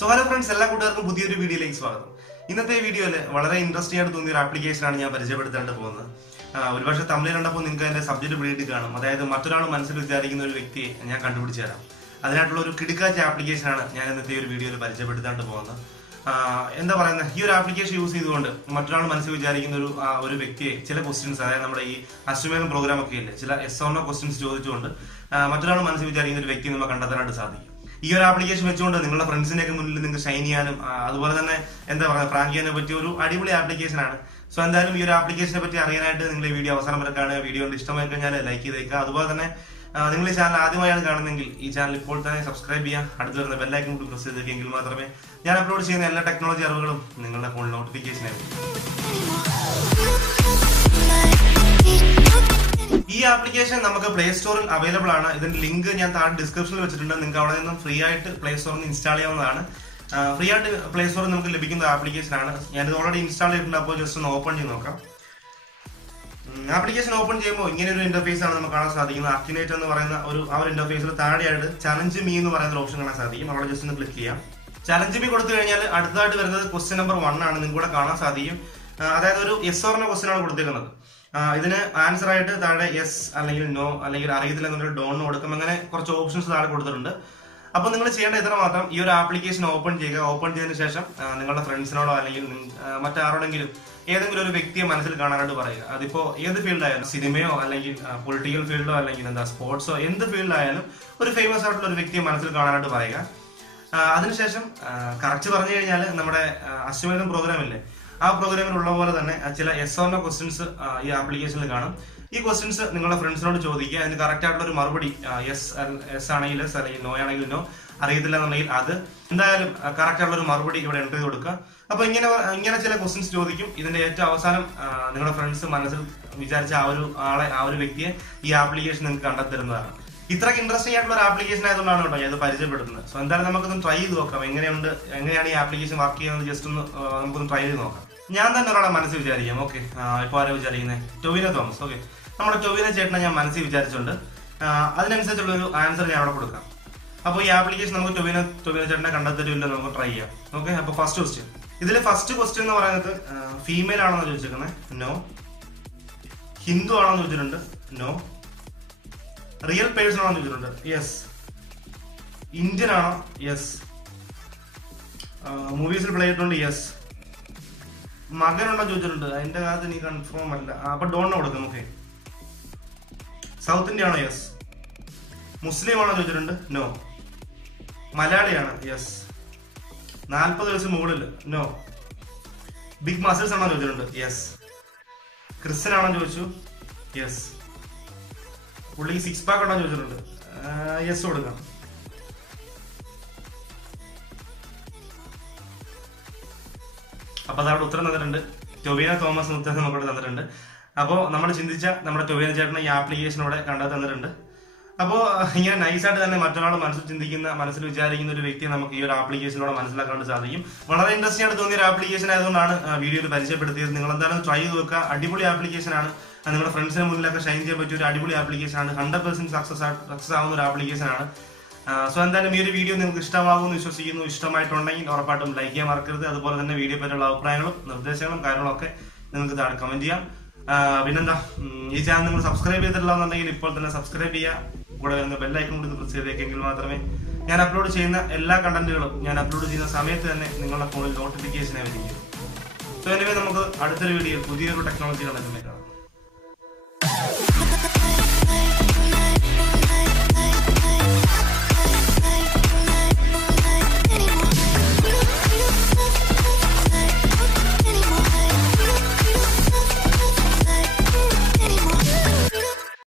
So hello friends, എല്ലാവർക്കും പുതിയൊരു വീഡിയോയിലേക്ക് സ്വാഗതം. ഇന്നത്തെ വീഡിയോയിൽ വളരെ ഇൻട്രസ്റ്റിംഗ് ആയിട്ട് തോന്നിയ ഒരു ആപ്ലിക്കേഷനാണ് ഞാൻ പരിചയപ്പെടുത്താനായിട്ട് പോകുന്നത്. ഒരുപക്ഷെ തമിഴിൽ കണ്ടപ്പോൾ നിങ്ങൾക്ക് അതിന്റെ സബ്ജക്ട് പിടിയിട്ട് കാണും. അതായത് മറ്റൊരാൾ മനസ്സിൽ വിചാരിക്കുന്ന ഒരു വ്യക്തിയെ ഞാൻ കണ്ടുപിടിച്ചു തരാം. അതിനായിട്ടുള്ള ഒരു കിടുക്കാച്ച ആപ്ലിക്കേഷനാണ് ഞാൻ ഇന്നത്തെ ഒരു വീഡിയോയിൽ പരിചയപ്പെടുത്താനായിട്ട് പോകുന്നത്. എന്താ പറയുന്നത്, ഈ ഒരു ആപ്ലിക്കേഷൻ യൂസ് ചെയ്തുകൊണ്ട് മറ്റൊരാൾ മനസ്സിൽ വിചാരിക്കുന്ന ഒരു വ്യക്തിയെ ചില ക്വസ്റ്റ്യൻസ്, അതായത് നമ്മുടെ ഈ അശ്വമേധം പ്രോഗ്രാം ഒക്കെ ഇല്ലേ, ചില എസ് ഓർ നോ ക്വസ്റ്റ്യൻസ് ചോദിച്ചുകൊണ്ട് മറ്റൊരാൾ മനസ്സിൽ വിചാരിക്കുന്ന ഒരു വ്യക്തിയെ നമുക്ക് കണ്ടെത്താനായിട്ട് സാധിക്കും. ഈ ഒരു ആപ്ലിക്കേഷൻ വെച്ചുകൊണ്ട് നിങ്ങളുടെ ഫ്രണ്ട്സിന്റെയൊക്കെ മുന്നിൽ നിങ്ങൾക്ക് ഷൈൻ ചെയ്യാനും അതുപോലെ തന്നെ എന്താ പറയുക പ്രാങ്ക് ചെയ്യാനും പറ്റിയ ഒരു അടിപൊളി ആപ്ലിക്കേഷൻ ആണ്. സോ എന്തായാലും ഈ ഒരു ആപ്ലിക്കേഷനെ പറ്റി അറിയാനായിട്ട് നിങ്ങൾ ഈ വീഡിയോ അവസാനം വരെ കാണുക. വീഡിയോ കൊണ്ട് ഇഷ്ടമായി കഴിഞ്ഞാൽ ലൈക്ക് ചെയ്തേക്കുക. അതുപോലെ തന്നെ നിങ്ങൾ ഈ ചാനൽ ആദ്യമായാണ് കാണുന്നതെങ്കിൽ ഈ ചാനൽ ഇപ്പോൾ തന്നെ സബ്സ്ക്രൈബ് ചെയ്യുക. അടുത്ത് വരുന്ന ബെല്ലൈക്കൺ കൂടി പ്രസ് ചെയ്തെങ്കിൽ മാത്രമേ ഞാൻ അപ്ലോഡ് ചെയ്യുന്ന എല്ലാ ടെക്നോളജി അറിവുകളും നിങ്ങളുടെ ഫോണിൽ നോട്ടിഫിക്കേഷൻ ആയിരിക്കും. ഈ ആപ്ലിക്കേഷൻ നമുക്ക് പ്ലേ സ്റ്റോറിൽ അവൈലബിൾ ആണ്. ഇതിന്റെ ലിങ്ക് ഞാൻ താഴെ ഡിസ്ക്രിപ്ഷനിൽ വെച്ചിട്ടുണ്ട്. നിങ്ങൾക്ക് അവിടെ നിന്നും ഫ്രീ ആയിട്ട് പ്ലേ സ്റ്റോറിൽ നിന്ന് ഇൻസ്റ്റാൾ ചെയ്യാവുന്നതാണ്. ഫ്രീ ആയിട്ട് പ്ലേ സ്റ്റോറിൽ നമുക്ക് ലഭിക്കുന്ന ആപ്ലിക്കേഷൻ ആണ്. ഞാനിത് ഓൾറെഡി ഇൻസ്റ്റാൾ ചെയ്തിട്ടുണ്ട്. അപ്പോൾ ജസ്റ്റ് ഒന്ന് ഓപ്പൺ ചെയ്ത് നോക്കാം. ആപ്ലിക്കേഷൻ ഓപ്പൺ ചെയ്യുമ്പോൾ ഇങ്ങനെ ഒരു ഇന്റർഫേസ് ആണ് നമുക്ക് കാണാൻ സാധിക്കുന്നത്. ആക്ടിവേറ്റ് എന്ന് പറയുന്ന ഒരു ഇന്റർഫേസിൽ താഴെയായിട്ട് ചലഞ്ച് മീ എന്ന് പറയുന്ന ഒരു ഓപ്ഷൻ കാണാൻ സാധിക്കും. അവിടെ ജസ്റ്റ് ഒന്ന് ക്ലിക്ക് ചെയ്യാം. ചലഞ്ച് മീ കൊടുത്തു കഴിഞ്ഞാൽ അടുത്തതായിട്ട് വരുന്നത് ക്വസ്റ്റ്യൻ നമ്പർ 1 ആണ്. നിങ്ങൾക്ക് ഇവിടെ കാണാൻ സാധിക്കും. അതായത് ഒരു എസ് ഓർ നോ ക്വസ്റ്റ്യൻ ആണ് കൊടുത്തേക്കുന്നത്. ഇതിന് ആൻസർ ആയിട്ട് താഴെ യെസ് അല്ലെങ്കിൽ നോ അല്ലെങ്കിൽ അറിയത്തില്ല എന്നൊരു ഡോൺ കൊടുക്കും. അങ്ങനെ കുറച്ച് ഓപ്ഷൻസ് താഴെ കൊടുത്തിട്ടുണ്ട്. അപ്പൊ നിങ്ങൾ ചെയ്യേണ്ട ഇത്ര മാത്രം, ഈ ഒരു ആപ്ലിക്കേഷൻ ഓപ്പൺ ചെയ്യുക. ഓപ്പൺ ചെയ്തതിനു ശേഷം നിങ്ങളുടെ ഫ്രണ്ട്സിനോടോ അല്ലെങ്കിൽ മറ്റാരോടെങ്കിലും ഏതെങ്കിലും ഒരു വ്യക്തിയെ മനസ്സിൽ കാണാനായിട്ട് പറയുക. അതിപ്പോ ഏത് ഫീൽഡായാലും, സിനിമയോ അല്ലെങ്കിൽ പൊളിറ്റിക്കൽ ഫീൽഡോ അല്ലെങ്കിൽ സ്പോർട്സോ, എന്ത് ഫീൽഡായാലും ഒരു ഫേമസ് ആയിട്ടുള്ള ഒരു വ്യക്തിയെ മനസ്സിൽ കാണാനായിട്ട് പറയുക. അതിനുശേഷം കറക്റ്റ് പറഞ്ഞു കഴിഞ്ഞാൽ നമ്മുടെ അശ്വമേധം പ്രോഗ്രാം ഇല്ലേ, ആ പ്രോഗ്രാമിലുള്ള പോലെ തന്നെ ചില എസ് ഓർ നോ ക്വസ്റ്റ്യൻസ് ഈ ആപ്ലിക്കേഷനിൽ കാണും. ഈ ക്വസ്റ്റ്യൻസ് നിങ്ങളുടെ ഫ്രണ്ട്സിനോട് ചോദിക്കുക. അതിന് കറക്റ്റ് ആയിട്ടുള്ള ഒരു മറുപടി, എസ് ആണെങ്കിൽ എസ് അല്ലെങ്കിൽ നോ ആണെങ്കിൽ നോ, അറിയത്തില്ല എന്നുണ്ടെങ്കിൽ അത്, എന്തായാലും കറക്റ്റ് ആയിട്ടുള്ള ഒരു മറുപടി ഇവിടെ എൻ്റർ ചെയ്ത് കൊടുക്കുക. അപ്പൊ ഇങ്ങനെ ചില ക്വസ്റ്റ്യൻസ് ചോദിക്കും. ഇതിന്റെ ഏറ്റവും അവസാനം നിങ്ങളുടെ ഫ്രണ്ട്സ് മനസ്സിൽ വിചാരിച്ച ആ ഒരു വ്യക്തിയെ ഈ ആപ്ലിക്കേഷൻ നിങ്ങൾക്ക് കണ്ടെത്തരുന്നതാണ്. ഇത്രയ്ക്ക് ഇൻട്രസ്റ്റിംഗ് ആയിട്ടുള്ള ഒരു ആപ്ലിക്കേഷൻ ആയതുകൊണ്ടാണ് കേട്ടോ ഞാൻ ഇത് പരിചയപ്പെടുത്തുന്നത്. സോ എന്തായാലും നമുക്കൊന്ന് ട്രൈ ചെയ്ത് നോക്കാം. എങ്ങനെയാണ് ഈ ആപ്ലിക്കേഷൻ വർക്ക് ചെയ്യുന്നത് ജസ്റ്റ് ഒന്ന് നമുക്കൊന്ന് ട്രൈ ചെയ്ത് നോക്കാം. ഞാൻ തന്നെ ഒരാളെ മനസ്സിൽ വിചാരിക്കാം. ഓക്കെ, ഇപ്പൊ ആരാ വിചാരിക്കുന്നത്? ടൊവിനോ തോമസ്. ഓക്കെ, നമ്മുടെ ടൊവിനോ ചേട്ടനെ ഞാൻ മനസ്സിൽ വിചാരിച്ചുകൊണ്ട് അതിനനുസരിച്ചുള്ള ഒരു ആൻസർ ഞാൻ അവിടെ കൊടുക്കാം. അപ്പോൾ ഈ ആപ്ലിക്കേഷൻ നമുക്ക് ടൊവിനോ ചേട്ടനെ കണ്ടെത്തരുമില്ല, നമുക്ക് ട്രൈ ചെയ്യാം. ഓക്കെ, അപ്പൊ ഫസ്റ്റ് ക്വസ്റ്റ്യൻ. ഇതിലെ ഫസ്റ്റ് ക്വസ്റ്റ്യൻ എന്ന് പറയുന്നത് ഫീമെയിൽ ആണെന്ന് ചോദിച്ചിരിക്കുന്നത്, നോ. ഹിന്ദു ആണെന്ന് ചോദിച്ചിട്ടുണ്ട്, നോ. റിയൽ പേഴ്സൺ ആണെന്ന് ചോദിച്ചിട്ടുണ്ട്, യെസ്. ഇന്ത്യൻ ആണോ? യെസ്. മൂവീസിൽ പ്ലേ ചെയ്തിട്ടുണ്ട്, യെസ്. മകനുണ്ടോ ചോദിച്ചിട്ടുണ്ട്, അതിന്റെ കാലത്ത് നീ കൺഫേം അല്ല, അപ്പൊ ഡോൺ കൊടുക്കും. ഓക്കെ. സൗത്ത് ഇന്ത്യ ആണോ? യെസ്. മുസ്ലിം ആണോ ചോദിച്ചിട്ടുണ്ട്, നോ. മലയാളിയാണ്, യെസ്. 40 വയസ്സ് മുകളിൽ, നോ. ബിഗ് മസിൽസ് ആണോ ചോദിച്ചിട്ടുണ്ട്, യെസ്. ക്രിസ്ത്യൻ ആണോ ചോദിച്ചു, യെസ്. പുള്ളിക്ക് 6 പാക്ക് ഉണ്ടോ ചോദിച്ചിട്ടുണ്ട്, യെസ് കൊടുക്കാം. അപ്പൊ അതവിടെ ഉത്തരം തന്നിട്ടുണ്ട്. ടൊവിനോ തോമസ് ഉത്തരം നമുക്കിവിടെ തന്നിട്ടുണ്ട്. അപ്പോൾ നമ്മൾ ചിന്തിച്ച നമ്മുടെ ടൊവിനോ ചേട്ടനെ ഈ ആപ്ലിക്കേഷനോടെ കണ്ടെത്തി തന്നിട്ടുണ്ട്. അപ്പോൾ ഇങ്ങനെ നൈസായിട്ട് തന്നെ മറ്റൊരാൾ മനസ്സിൽ വിചാരിക്കുന്ന ഒരു വ്യക്തിയെ നമുക്ക് ഈ ഒരു ആപ്ലിക്കേഷനോടെ മനസ്സിലാക്കാൻ സാധിക്കും. വളരെ ഇൻട്രസ്റ്റിംഗ് ആയിട്ട് തോന്നിയ ഒരു ആപ്ലിക്കേഷൻ ആയതുകൊണ്ടാണ് വീഡിയോയിൽ പരിചയപ്പെടുത്തിയത്. നിങ്ങൾ എന്തായാലും ട്രൈ ചെയ്ത് നോക്കുക. അടിപൊളി ആപ്ലിക്കേഷൻ ആണ്. നിങ്ങളുടെ ഫ്രണ്ട്സിന് മുന്നിലൊക്കെ ഷൈൻ ചെയ്യാൻ പറ്റിയ ഒരു അടിപൊളി ആപ്ലിക്കേഷൻ ആണ്. 100% സക്സസ് ആവുന്ന ഒരു ആപ്ലിക്കേഷൻ ആണ്. സോ എന്തായാലും ഈ ഒരു വീഡിയോ നിങ്ങൾക്ക് ഇഷ്ടമാകുമെന്ന് വിശ്വസിക്കുന്നു. ഇഷ്ടമായിട്ടുണ്ടെങ്കിൽ ഉറപ്പായിട്ടും ലൈക്ക് ചെയ്യാൻ മറക്കരുത്. അതുപോലെ തന്നെ വീഡിയോ പറ്റിയുള്ള അഭിപ്രായങ്ങളും നിർദ്ദേശങ്ങളും കാര്യങ്ങളൊക്കെ നിങ്ങൾക്ക് താഴെ കമന്റ് ചെയ്യാം. പിന്നെന്താ, ഈ ചാനൽ നിങ്ങൾ സബ്സ്ക്രൈബ് ചെയ്തിട്ടില്ല എന്നുണ്ടെങ്കിൽ ഇപ്പോൾ തന്നെ സബ്സ്ക്രൈബ് ചെയ്യുക. കൂടെ വരുന്ന ബെല്ലൈക്കൺ കൂടി പ്രസ് ചെയ്തേക്കെങ്കിൽ മാത്രമേ ഞാൻ അപ്ലോഡ് ചെയ്യുന്ന എല്ലാ കണ്ടന്റുകളും ഞാൻ അപ്ലോഡ് ചെയ്യുന്ന സമയത്ത് തന്നെ നിങ്ങളുടെ ഫോണിൽ നോട്ടിഫിക്കേഷൻ ആയിരിക്കും. സോ എനിവേ നമുക്ക് അടുത്തൊരു വീഡിയോ പുതിയൊരു ടെക്നോളജി കണ്ടന്റ് കാണാം.